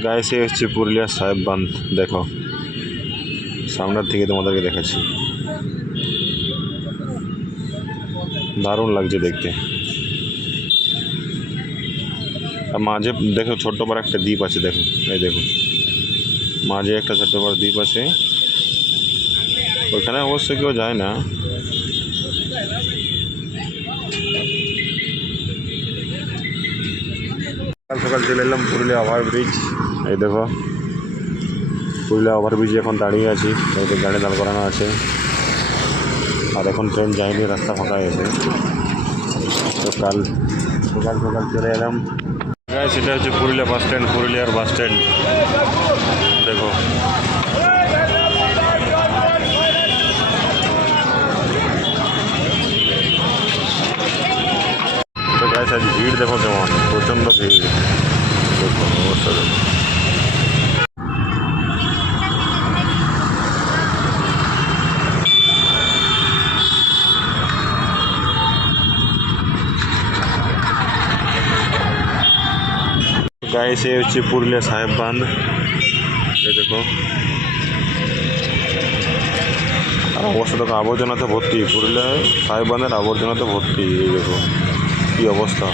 গাইস এই হচ্ছে পুরুলিয়া সাহেব বাঁধ। দেখো সামনের থেকে তোমাদেরকে দেখাচ্ছি, দারুণ লাগছে দেখতে। আর মাঝে দেখো ছোট্ট বড় একটা দ্বীপ আছে, দেখো এই দেখো মাঝে একটা ছোট্ট বড় দ্বীপ আছে, ওখানে অবশ্য কেউ যায় না। সকাল সকাল চলে এলাম পুরুলিয়া ওভারব্রিজ। এই দেখো পুরুলিয়া ওভারব্রিজে এখন দাঁড়িয়ে আছি, এই তো গাড়ি দাঁড় করানো আছে, আর এখন ট্রেন যায়নি, রাস্তা ফাঁকা আছে। তো সকাল সকাল চলে এলাম। সেটা হচ্ছে পুরুলিয়া বাস স্ট্যান্ড, পুরুলিয়ার বাস স্ট্যান্ড। দেখো তো গাইস আজ ভিড় দেখো কেমন, প্রচণ্ড ভিড়। দেখো অবস্থা দেখো। গাইস এই হচ্ছে পুরুলিয়া সাহেব বাঁধ। এই দেখো আর অবস্থা দেখো, আবর্জনাতে ভর্তি, পুরুলিয়া সাহেব বাঁধের আবর্জনাতে ভর্তি। এই দেখো কি অবস্থা।